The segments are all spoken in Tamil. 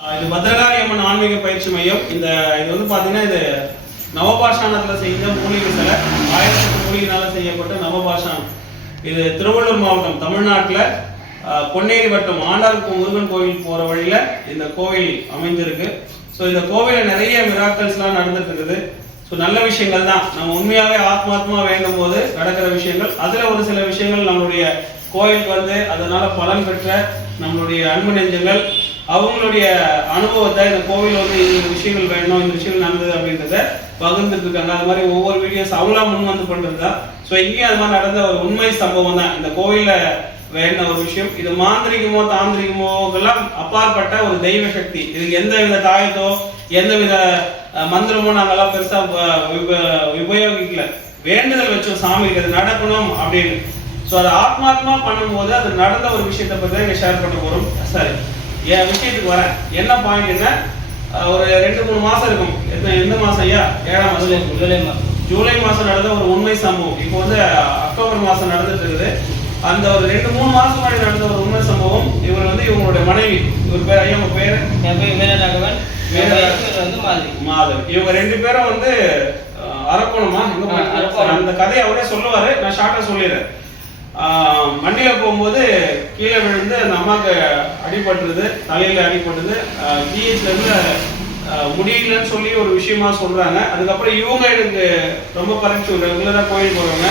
இது பத்ரகாளி அம்மன் ஆன்மீக பயிற்சி மையம். இது வந்து பார்த்தீங்கன்னா இது நவபாஷாணத்தில் செய்த மூலிகை சிலை, 1008 மூலிகைனால செய்யப்பட்ட நவபாஷாணம். இது திருவள்ளூர் மாவட்டம் தமிழ்நாட்டில் பொன்னேரி வட்டம் ஆண்டாளுக்கு முருகன் கோவில் போகிற வழியில் இந்த கோவில் அமைந்திருக்கு. ஸோ இந்த கோவிலில் நிறைய மிராக்கல்ஸ்லாம் நடந்துட்டு இருக்குது. ஸோ நல்ல விஷயங்கள் தான். நம்ம உண்மையாகவே ஆத்மாத்மா வேண்டும் போது நடக்கிற விஷயங்கள். அதில் ஒரு சில விஷயங்கள் நம்மளுடைய கோயிலுக்கு வந்து அதனால பலன் பெற்ற நம்மளுடைய அன்பு நெஞ்சங்கள் அவங்களுடைய அனுபவத்தை இந்த கோவில் வந்து இந்த விஷயங்கள் வேணும், இந்த விஷயங்கள் நடந்தது அப்படின்றத பகிர்ந்துட்டு இருக்காங்க. அது மாதிரி ஒவ்வொரு வீடியோஸ் அவங்களா முன் வந்து பண்றது தான். ஸோ இங்கேயும் அது மாதிரி நடந்த ஒரு உண்மை சம்பவம் தான் இந்த கோவில்ல வேணும் ஒரு விஷயம். இது மாந்திரிகமோ தாந்திரிகமோ எல்லாம் அப்பாற்பட்ட ஒரு தெய்வ சக்தி. இதுக்கு எந்த வித தாயத்தோ எந்த வித மந்திரமோ நாங்கெல்லாம் பெருசா உபயோகிக்கல. வேண்டுதல் வச்சோம் சாமி இது நடக்கணும் அப்படின்னு. ஸோ அதை ஆத்மாத்மா பண்ணும்போது அது நடந்த ஒரு விஷயத்தை பற்றி தான் இங்கே ஷேர் பண்ண போகிறோம். சரி, என் விஷயத்துக்கு வரேன். என்ன பாயிண்ட்னா, ஒரு 2-3 மாசம் இருக்கும். எந்த மாசம் ஐயா? 7ஆம் மாசம், ஜூலை மாசம் நடந்த ஒரு உண்மை சம்பவம். இப்போ வந்து அக்டோபர் மாசம் நடந்துட்டு இருக்குது. அந்த ஒரு 2-3 மாசம் முன்னாடி நடந்த ஒரு உண்மை சம்பவம். இவர் வந்து இவங்களுடைய மனைவி, இவர் பேர் ஐயா, உங்க பேரு? வீரராகவன், மாதவ். இவங்க 2 பேரும் வந்து அரக்கோணமா அந்த கதையை அவரே சொல்லுவாரு. நான் ஷார்ட்டா சொல்லிடுறேன். மண்டியில போகும்போது கீழே விழுந்து அந்த அம்மாவுக்கு அடிபட்டுருது, தலையில அடிபட்டுது. ஜிஹெச்ல இருந்து முடியலன்னு சொல்லி ஒரு விஷயமா சொல்றாங்க. அதுக்கப்புறம் இவங்க எனக்கு ரொம்ப பரிச்சு ரெகுலரா கோயில் போறவங்க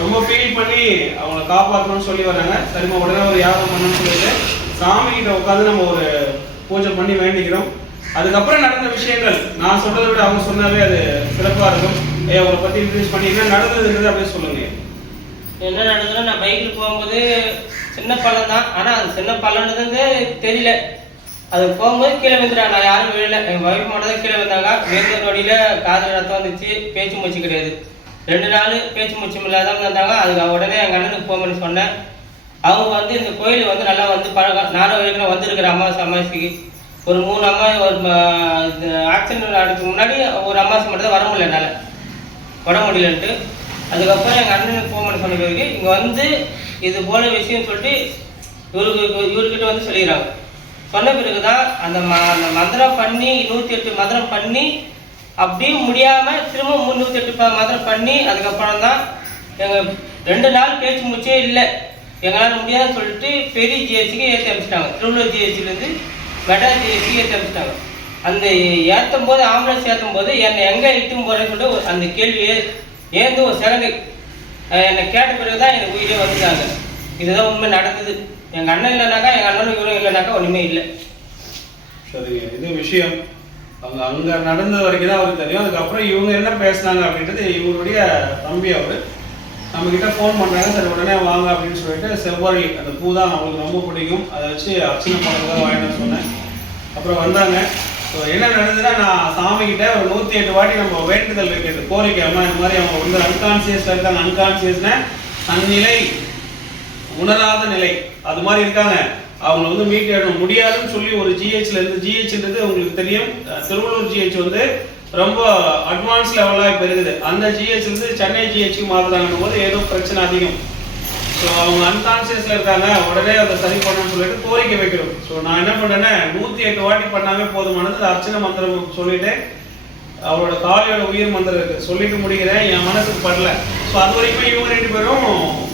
ரொம்ப ஃபீல் பண்ணி அவங்களை காப்பாற்றணும்னு சொல்லி வர்றாங்க. சரிமா, உடனே ஒரு யாகம் பண்ணணும்னு சொல்லிட்டு சாமி கிட்ட உட்காந்து நம்ம ஒரு பூஜை பண்ணி வேண்டிக்கிறோம். அதுக்கப்புறம் நடந்த விஷயங்கள் நான் சொல்றதை விட அவங்க சொன்னாவே அது சிறப்பா இருக்கும். அவங்களை பத்தி இன்ட்ரடியூஸ் பண்ணி என்ன நடந்ததுன்றது அப்படியே சொல்லுங்க. என்ன நடந்ததுன்னா, நான் பைக்கில் போகும்போது சின்ன பள்ளம் தான். ஆனால் அது சின்ன பள்ளம்ன்றது தெரியல. அது போகும்போது கீழே விழுந்துட்டாங்க. நான் யாரும் விழல, எங்கள் ஒய்ஃப் மட்டும் தான் கீழே விழுந்தாங்க. விழுந்த நொடியில் காது ரத்தம் வந்துச்சு, பேச்சு மூச்சு கிடையாது. 2 நாள் பேச்சு மூச்சு இல்லாத இருந்தாங்க. அதுக்கு உடனே எங்கள் அண்ணனுக்கு ஃபோன் பண்ணி சொன்னேன். அவங்க வந்து இந்த கோயில் வந்து நல்லா வந்து பழக்கம். நானும் வரைக்கும் வந்துருக்கிறேன் அமாவாசைக்கு. ஒரு 3 அமாவாசை, ஒரு ஆக்சிடென்ட் நடத்துக்கு முன்னாடி ஒரு அமாவாசை மட்டும் தான் வர முடியல, என்னால் வர முடியலன்ட்டு. அதுக்கப்புறம் எங்கள் அண்ணனுக்கு ஃபோன் பண்ணி சொன்ன பிறகு இங்கே வந்து இது போல விஷயம் சொல்லிட்டு இவர்கிட்ட வந்து சொல்லிடுறாங்க. சொன்ன பிறகு தான் அந்த மந்திரம் பண்ணி 108 மந்திரம் பண்ணி அப்படியும் முடியாமல் திரும்ப 308 மந்திரம் பண்ணி அதுக்கப்புறம் தான் எங்கள் 2 நாள் பேச்சு மூச்சே இல்லை, எங்களால் முடியாதுன்னு சொல்லிட்டு பெரிய ஜிஹெச்சுக்கு ஏற்றி அனுப்பிச்சிட்டாங்க. திருவள்ளூர் ஜிஹெச்சிலேருந்து மெட்ராஸ் ஜிஹெச்சுக்கு ஏற்றி அனுப்பிச்சிட்டாங்க. அந்த ஏற்றும் போது ஆம்புலன்ஸ் ஏற்றும் போது என்னை எங்கே இட்டும் போகிறேன்னு சொல்லிட்டு அந்த கேள்வியே ஏந்து ஒரு செகண்டு என்னை கேட்ட பிறகுதான் எனக்கு உயிரே வந்துட்டாங்க. இதுதான் உண்மை நடந்தது. எங்கள் அண்ணன் இல்லைனாக்கா, எங்கள் அண்ணனும் இவரும் இல்லைனாக்கா ஒன்றுமே இல்லை. சரிங்க, இது விஷயம் அங்கே நடந்தது வரைக்கும் தான் அவருக்கு தெரியும். அதுக்கப்புறம் இவங்க என்ன பேசினாங்க அப்படின்றது இவருடைய தம்பி அவர் நம்ம கிட்ட ஃபோன் பண்ணுறாங்க. சரி உடனே வாங்க அப்படின்னு சொல்லிட்டு செவ்வாழை அந்த பூ தான் அவங்களுக்கு ரொம்ப பிடிக்கும், அதை வச்சு அர்ச்சனை பண்ணுறதா வாங்கிட்டு சொன்னேன். அப்புறம் வந்தாங்க. ஸோ என்ன நடந்ததுன்னா, நான் சாமி கிட்ட ஒரு 108 வாட்டி நம்ம வேண்டுதல் வைக்கிறது, கோரிக்கை. அம்மா இந்த மாதிரி அவங்க வந்து அன்கான்சியஸ்ல இருக்காங்க. அன்கான்சியஸ்னா தன்னிலை உணராத நிலை, அது மாதிரி இருக்காங்க. அவங்க வந்து மீட் முடியாதுன்னு சொல்லி ஒரு ஜிஹெச்ல இருந்து, ஜிஹெச்ன்றது உங்களுக்கு தெரியும், திருவள்ளூர் ஜிஹெச் வந்து ரொம்ப அட்வான்ஸ் லெவலாக இப்போ இருக்குது. அந்த ஜிஹெச்ல இருந்து சென்னை ஜிஹெச்சுக்கு மாறுறாங்கன்னும் போது ஏதோ பிரச்சனை அதிகம். ஸோ அவங்க அன்கான்சியஸ்ல இருக்காங்க, உடனே அதை சரி பண்ணணும்னு சொல்லிட்டு கோரிக்கை வைக்கிறோம். ஸோ நான் என்ன பண்ணேன்னா, 108 வாட்டி பண்ணாவே போதுமானது. அர்ச்சனை மந்திரம் சொல்லிட்டு அவரோட காலையோட உயிர் மந்திரம் இருக்கு சொல்லிட்டு முடிக்கிறேன். என் மனசுக்கு படல. ஸோ அது வரைக்கும் இவங்க 2 பேரும்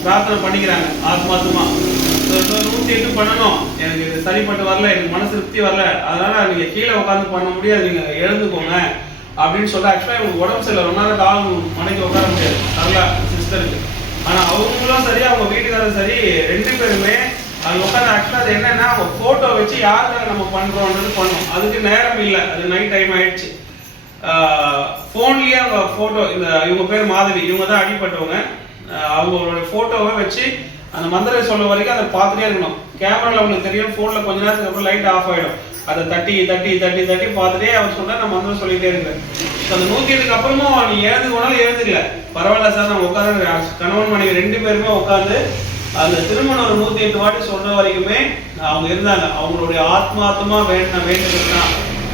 பிரார்த்தனை பண்ணிக்கிறாங்க ஆத்மாத்மா. 108 பண்ணணும், எனக்கு இது சரிப்பட்டு வரல, எனக்கு மனசு திருப்தி வரல, அதனால நீங்க கீழே உட்காந்து பண்ண முடியாது, நீங்க எழுந்துக்கோங்க அப்படின்னு சொல்ல. ஆக்சுவலாக இவங்களுக்கு உடம்பு சரியில்லை, ரொம்ப நேரம் காலம் மனைக்கு உட்கார முடியாது நல்லா சிஸ்டருக்கு. ஆனா அவங்களும் சரி அவங்க வீட்டுக்காரரும் சரி 2 பேருமே அது உட்காந்து ஆக்சுவலாக அது என்னன்னா, ஒரு போட்டோ வச்சு யாருக்காக நம்ம பண்றோம்ன்றது பண்ணோம். அதுக்கு நேரம் இல்லை, அது நைட் டைம் ஆயிடுச்சு. ஃபோன்லயே அவங்க போட்டோ, இந்த இவங்க பேர் மாதவி, இவங்க தான் அடிப்பட்டவங்க. அவங்களோட போட்டோவை வச்சு அந்த மந்திரம் சொல்ல வரைக்கும் அதை பார்த்துட்டே இருக்கணும். கேமரால அவங்களுக்கு தெரியும், போன்ல கொஞ்ச நேரத்துக்கு அப்புறம் லைட் ஆஃப் ஆயிடும். அதை தட்டி தட்டி தட்டி தட்டி பார்த்துட்டே அவர் சொன்னா நம்ம மந்திரம் சொல்லிட்டே இருக்கிறேன். அந்த 108க்கு அப்புறமும் நீ எழுந்து போனாலும் எழுதுல பரவாயில்ல சார், நம்ம உட்காந்து கணவன் மனைவி 2 பேருமே உட்காந்து அந்த திருமணம் ஒரு 108 வாட்டி சொல்ற வரைக்குமே அவங்க இருந்தாங்க. அவங்களுடைய ஆத்மாத்மா வேண்டுதுன்னா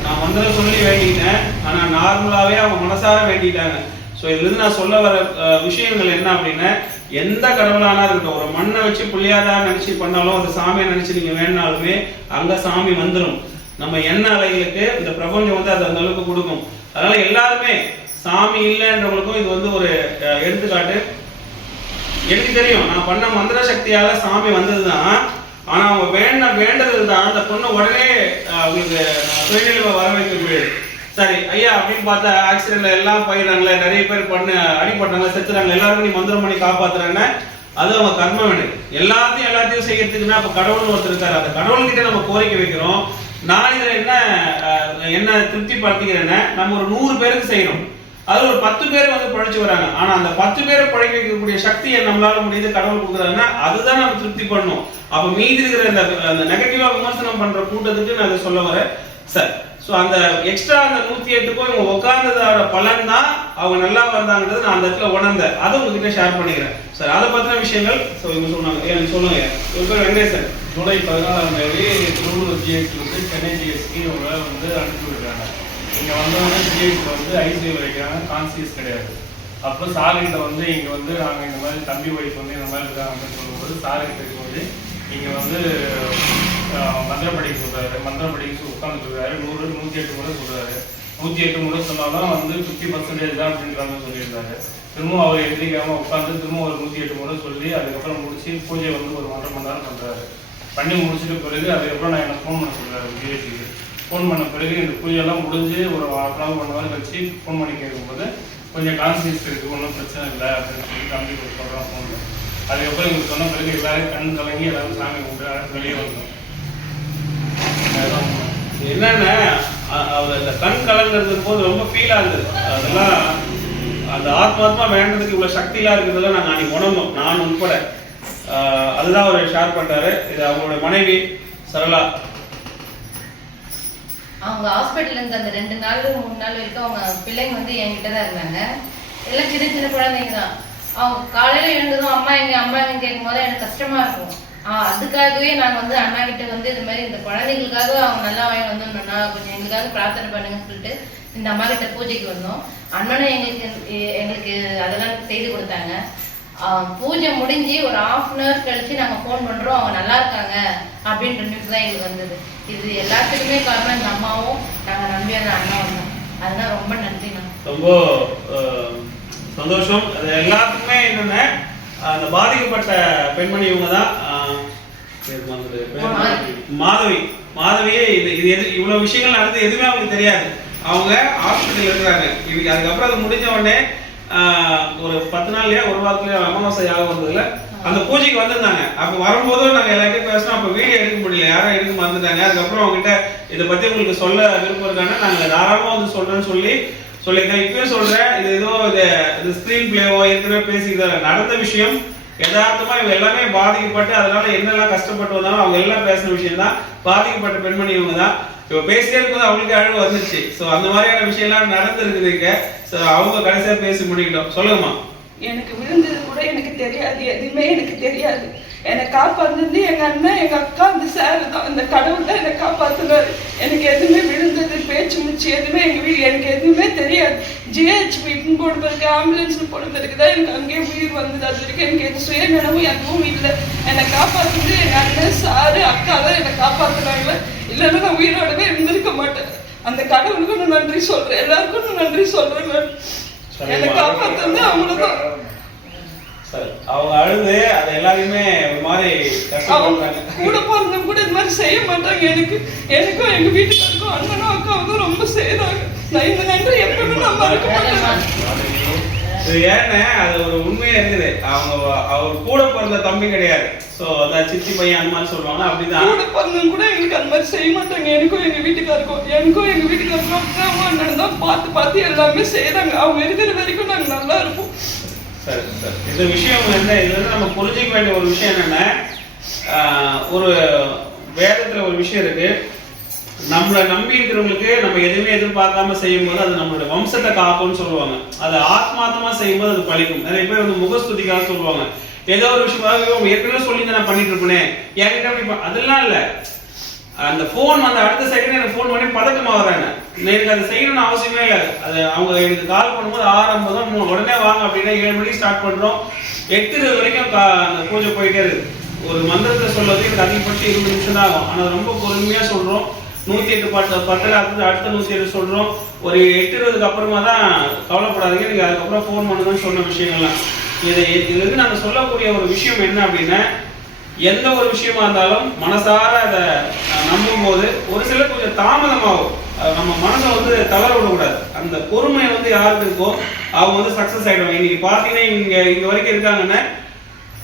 நான் மந்திரம் சொல்லி வேண்டிக்கிட்டேன், ஆனா நார்மலாவே அவங்க மனசார வேண்டிட்டாங்க. ஸோ இதுல இருந்து நான் சொல்ல வர விஷயங்கள் என்ன அப்படின்னா, எந்த கடவுளானா இருக்கட்டும், ஒரு மண்ணை வச்சு புள்ளியாதான் நினைச்சு பண்ணாலும் அந்த சாமியை நினைச்சு நீங்க வேணாலுமே அங்க சாமி வந்துடும். நம்ம எண்ண அலைகளுக்கு இந்த பிரபஞ்சம் வந்து அது அந்த அளவுக்கு கொடுக்கும். அதனால எல்லாருமே சாமி இல்லைன்றவங்களுக்கும் இது வந்து ஒரு எடுத்துக்காட்டு. எனக்கு தெரியும், நான் பண்ண மந்திர சக்தியால சாமி வந்ததுதான். ஆனா அவங்க வேண்டது தான் அந்த பொண்ணு உடனே அவங்களுக்கு சுயநிலைமை வர வைக்க முடியாது. சரி ஐயா அப்படின்னு பார்த்தா ஆக்சிடென்ட்ல எல்லாம் போயிடுறாங்களே, நிறைய பேர் அடிபட்டாங்க, செத்துறாங்க, எல்லாருக்கும் நீ மந்திரம் பண்ணி காப்பாத்துறாங்க, அது அவங்க கர்ம வேணும். எல்லாத்தையும் செய்யறதுக்குன்னா அப்ப கடவுள்னு ஒருத்தர் இருக்காரு. அந்த கடவுள்கிட்ட நம்ம கோரிக்கை வைக்கிறோம். நான் இதுல என்ன திருப்தி படுத்திக்கிறேன்னா, நம்ம ஒரு 100 பேருக்கு செய்யணும், அது ஒரு 10 பேர் வந்து பழைச்சு வராங்க. ஆனா அந்த 10 பேரை பழைக்க வைக்கக்கூடிய சக்தியை நம்மளால முடியுது கடவுள் கொடுக்குறாங்கன்னா அதுதான் நம்ம திருப்தி பண்ணணும். அப்ப மீதி இருக்கிற அந்த நெகட்டிவா விமர்சனம் பண்ற கூட்டத்துக்கு நான் இதை சொல்ல வரேன் சார். ஸோ அந்த எக்ஸ்ட்ரா அந்த 108க்கும் இவங்க உட்கார்ந்ததோட பலன் தான் அவங்க நல்லா வந்தாங்கிறது நான் அந்த இடத்துல உணர்ந்தேன். அதை உங்ககிட்ட ஷேர் பண்ணிக்கிறேன் சார். அதை பத்தின விஷயங்கள் ஸோ இவங்க சொன்னாங்க. எனக்கு சொல்லுங்க. ஒரு பேர் வெங்கடேசன் ஜூலை 14ஆம் தேதி திருவள்ளூர் ஜிஹெச்லேருந்து சென்னை ஜிஹெச்க்கு இவங்க வந்து அனுப்பி விடுறாங்க. இங்கே வந்தவங்க ஜிஹெச்சில் வந்து ஐசியூ வைக்கிறாங்க, கான்சியஸ் கிடையாது. அப்போ சார்கிட்ட வந்து இங்கே வந்து நாங்கள் இந்த மாதிரி தம்பி ஒய்ஃப் வந்து இந்த மாதிரி இருக்காங்க அப்படின்னு சொல்லும்போது சார்கிட்ட இருக்கும்போது இங்கே வந்து மந்திரம் படிக்க சொல்கிறாரு. மந்திரம் படிக்க உட்காந்து சொல்கிறாரு. 108 முறை சொல்கிறாரு. 108 முறை சொன்னாலும் வந்து 50% தான் அப்படின்ற மாதிரி சொல்லியிருந்தாரு. திரும்ப அவர் எழுதிக்காமல் உட்காந்து திரும்ப ஒரு 108 முறை சொல்லி அதுக்கப்புறம் முடிச்சு பூஜை வந்து ஒரு 1.5 மணி நேரம் பண்ணுறாரு. பண்ணி முடிச்சுட்டு பிறகு அதுக்கப்புறம் நான் எனக்கு ஃபோன் பண்ண சொல்கிறாரு ஜிஹெச்சுக்கு. ஃபோன் பண்ண பிறகு இந்த பூஜையெல்லாம் முடிஞ்சு ஒரு 1/2 1 ஹவர் கழிச்சு ஃபோன் பண்ணி கேட்கும்போது கொஞ்சம் கான்சியஸ் இருக்குது, ஒன்றும் பிரச்சனை இல்லை அப்படின்னு சொல்லி தம்பி சொல்கிறான் ஃபோனில். அதுக்கப்புறம் இவங்க சொன்ன பிறகு எல்லாரும் கண் கலங்கி எல்லாரும் சாமி கும்பிட்டு வெளியே வந்தோம். என்னன்னா அவர் இந்த கண் கலங்கிறது போது ரொம்ப ஃபீல் ஆகுது. அதெல்லாம் அந்த ஆத்மாத்மா வேண்டதுக்கு இவ்வளவு சக்தியெல்லாம் இருக்கிறதெல்லாம் நாங்கள் அன்னைக்கு உணர்ந்தோம், நான் உட்பட. அதுதான் அவர் ஷேர் பண்றாரு. இது அவங்களோட மனைவி சரளா. அவங்க ஹாஸ்பிட்டல் இருந்து அந்த 2 நாள் 3 நாள் வரைக்கும் அவங்க பிள்ளைங்க வந்து என்கிட்ட தான் இருந்தாங்க. எல்லாம் சின்ன சின்ன குழந்தைங்க தான். அவங்க காலையில எழுந்ததும் அம்மா எங்க கேட்கும் போது எனக்கு கஷ்டமா இருக்கும். அதுக்காகவே நாங்க வந்து அண்ணா கிட்ட வந்து இது மாதிரி இந்த குழந்தைங்களுக்காக அவங்க நல்லா வாங்கி வந்தோம்னா கொஞ்சம் எங்களுக்காக பிரார்த்தனை பண்ணுங்கன்னு சொல்லிட்டு இந்த அம்மா கிட்ட பூஜைக்கு வந்தோம். அண்ணனும் எங்களுக்கு அதெல்லாம் செய்து கொடுத்தாங்க. பூஜை முடிஞ்சு ஒரு 1/2 hour கழிச்சு நாங்க போன் பண்றோம், அவங்க நல்லா இருக்காங்க அப்படின்ற நியூஸ் தான் எங்களுக்கு வந்தது. இது எல்லாத்துக்குமே காரணம் இந்த அம்மாவும் நாங்க நம்பியான அண்ணாவும் தான். அதனால ரொம்ப நன்றிண்ணா. ரொம்ப சந்தோஷம். அது எல்லாத்துக்குமே என்னன்னா அந்த பாதிக்கப்பட்ட பெண்மணி இவங்க தான் மாதவியே. இது இவ்வளவு விஷயங்கள் நடந்து எதுவுமே அவங்களுக்கு தெரியாது. அவங்க ஹாஸ்பிட்டல் இருக்கிறாங்க. அதுக்கப்புறம் அது முடிஞ்ச உடனே ஒரு 10 நாள்லயே 1 வாரத்துலயே அமாவாசை யாக வந்ததுல அந்த பூஜைக்கு வந்திருந்தாங்க. அப்ப வரும்போதும் நாங்க எல்லாத்தையும் பேசணும். அப்ப வீடியோ எடுக்க முடியல, யாரும் எடுக்க மறந்துட்டாங்க. அதுக்கப்புறம் அவங்க கிட்ட இதை பத்தி உங்களுக்கு சொல்ல விருப்பம் இருக்காங்க, நாங்க தாராளமா வந்து சொல்றேன்னு சொல்லியிருக்கேன். இப்பவே சொல்றேன், இது ஏதோ இது ஸ்கிரீன் பிளேவோ ஏற்கனவே பேசிக்கிற நடந்த விஷயம். யதார்த்தமா இவங்க எல்லாமே பாதிக்கப்பட்டு அதனால என்னெல்லாம் கஷ்டப்பட்டு வந்தாலும் அவங்க எல்லாம் பேசின விஷயம் தான். பாதிக்கப்பட்ட பெண்மணி இவங்க தான். இப்போ பேசிட்டே இருக்கும்போது அவங்களுக்கு அழகு வந்துருச்சு. ஸோ அந்த மாதிரியான விஷயம் எல்லாம் நடந்துருக்குதுங்க. ஸோ அவங்க கடைசியா பேசி முடிக்கிட்டோம். சொல்லுங்கம்மா. எனக்கு விழுந்தது கூட எனக்கு தெரியாது, எதுவுமே எனக்கு தெரியாது. என்னை காப்பாத்துனது எங்க அண்ணன், எங்க அக்கா, அந்த சார் தான். அந்த கடவுள் தான் என்னை காப்பாத்துனாரு. எனக்கு எதுவுமே விழுந்தது, பேச்சு முடிச்சு எதுவுமே எங்க வீடு எனக்கு எதுவுமே தெரியாது. ஜிஹெச்பின்னு போட பிறகு ஆம்புலன்ஸ்னு போட பிறகு தான் எனக்கு அங்கேயே உயிர் வந்தது. அது வரைக்கும் எனக்கு எது சுயநலமும் எதுவும் இல்லை. என்னை காப்பாத்துனது எங்க அண்ணன், சாரு, அக்கா தான் என்னை காப்பாத்துனாங்க. இல்லைன்னா நான் உயிரோடவே இருந்திருக்க மாட்டேன். அந்த கடவுளுக்கும் நான் நன்றி சொல்றேன், எல்லாருக்கும் நான் நன்றி சொல்றேன். என்னை காப்பாத்துனது அவங்களதான். அவங்க அழுது அது எல்லாருமே ஒரு மாதிரி கூட பிறந்தவங்க கூட இது மாதிரி செய்ய மாட்டாங்க. எனக்கும் எங்க வீட்டுக்காருக்கும் அண்ணனும் அக்காவுக்கும் ரொம்ப செய்யறாங்க. நான் இந்த நன்றி எப்பவுமே நான் மறக்க மாட்டேன். ஏன்னா அது ஒரு உண்மையா இருக்குது. அவர் கூட பிறந்த தம்பி கிடையாது. சோ அதான் சித்தி பையன் அந்த மாதிரி சொல்லுவாங்க. அப்படிதான் கூட பிறந்தவங்க கூட எங்களுக்கு அந்த மாதிரி செய்ய மாட்டாங்க. எனக்கும் எங்க வீட்டுக்காருக்கும் அக்கா அம்மா அண்ணன் தான் பார்த்து எல்லாமே செய்யறாங்க. அவங்க இருக்கிற வரைக்கும் நாங்க நல்லா இருப்போம். சரி சார். இந்த விஷயம் என்ன, இதுல இருந்து நம்ம புரிஞ்சிக்க வேண்டிய ஒரு விஷயம் என்னன்னா, ஒரு வேதத்துல ஒரு விஷயம் இருக்கு. நம்மளை நம்பி இருக்கிறவங்களுக்கு நம்ம எதுவுமே எதிர்பார்க்காம செய்யும் போது அது நம்மளோட வம்சத்தை காக்கும்னு சொல்லுவாங்க. அது ஆத்மார்த்தமா செய்யும் போது அது பழிக்கும். நிறைய பேர் வந்து முகஸ்துதிக்காக சொல்லுவாங்க. ஏதோ ஒரு விஷயம் ஏற்கனவே சொல்லி நான் பண்ணிட்டு இருப்பேனே என்கிட்ட அப்படி அதெல்லாம் இல்ல. அந்த போன் வந்து அடுத்த செகண்ட் எனக்கு போன் பண்ணி பதக்கமா வர்றாங்க. எனக்கு அதை செய்யணும்னு அவசியமே இல்லை. அது அவங்க எனக்கு கால் பண்ணும்போது 6:50 உடனே வாங்க அப்படின்னா 7 மணிக்கு ஸ்டார்ட் பண்றோம். 8:20 வரைக்கும் அந்த பூஜை போயிட்டே இருக்கு. ஒரு மந்திரத்தை சொல்றது எனக்கு அதிகபட்சம் 20 நிமிஷம் தான் ஆகும். ஆனா ரொம்ப பொறுமையா சொல்றோம். 108 பத்தில் அடுத்த 107 சொல்றோம். ஒரு 8:20க்கு அப்புறமா தான் கவலைப்படாதீங்க, நீங்க அதுக்கப்புறம் ஃபோன் பண்ணுங்கன்னு சொன்ன விஷயங்கள்லாம். இதுலேருந்து நாங்கள் சொல்லக்கூடிய ஒரு விஷயம் என்ன அப்படின்னா, எந்த ஒரு விஷயமா இருந்தாலும் மனசார அதை நம்பும் போது ஒரு சிலர் கொஞ்சம் தாமதமாகும். நம்ம மனசை வந்து தளர விடக்கூடாது. அந்த பொறுமை வந்து யாருக்கு இருக்கோ அவங்க வந்து சக்சஸ் ஆகிடுவாங்க. இன்னைக்கு பார்த்தீங்கன்னா இங்க வரைக்கும் இருக்காங்கன்னா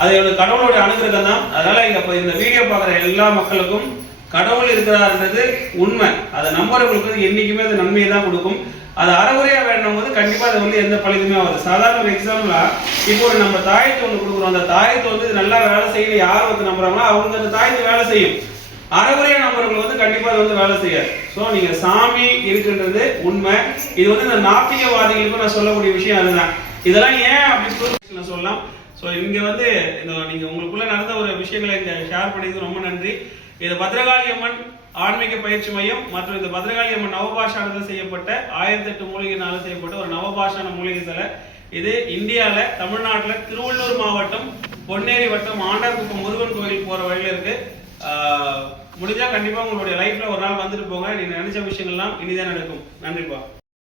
அது கடவுளோட அனுகிரகம் தான். அதனால இந்த வீடியோ பார்க்குற எல்லா மக்களுக்கும் கடவுள் இருக்கிறாருன்றது உண்மை. அதை நம்புறவங்களுக்கு என்னைக்குமே அது நன்மையை தான் கொடுக்கும். அது அறகுறையா வேணும் போது கண்டிப்பா அது வந்து எந்த பழக்கமே ஆகுது. சாதாரண ஒரு எக்ஸாம்பிளா இப்போ நம்ம தாயத்தை ஒன்று கொடுக்குறோம். அந்த தாயத்தை வந்து நல்லா வேலை செய்யணும் யார் வந்து நம்புறாங்களோ அவங்க அந்த தாயத்தை வேலை செய்யும். அறகுறையா நம்புறவங்களுக்கு வந்து கண்டிப்பா அது வந்து வேலை செய்யாது. ஸோ நீங்க சாமி இருக்குன்றது உண்மை. இது வந்து இந்த நாத்திகவாதிகளுக்கும் நான் சொல்லக்கூடிய விஷயம் அதுதான். இதெல்லாம் ஏன் அப்படி நான் சொல்லலாம். ஸோ இங்க வந்து நீங்க உங்களுக்குள்ள நடந்த ஒரு விஷயங்களை இங்க ஷேர் பண்ணியது ரொம்ப நன்றி. இது பத்ரகாளி அம்மன் ஆன்மீக பயிற்சி மையம் மற்றும் இந்த பத்ரகாளி அம்மன் நவபாஷானத்தில் செய்யப்பட்ட 1008 மூலிகைனால செய்யப்பட்ட ஒரு நவபாஷான மூலிகை சிலை. இது இந்தியாவில் தமிழ்நாட்டில் திருவள்ளூர் மாவட்டம் பொன்னேரி வட்டம் ஆண்டார்குப்பம் முருகன் கோயில் போற வழியில இருக்கு. முடிஞ்சா கண்டிப்பா உங்களுடைய லைஃப்ல ஒரு நாள் வந்துட்டு போங்க. நீங்க நினைச்ச விஷயங்கள்லாம் இனிதான் நடக்கும். நன்றிப்பா.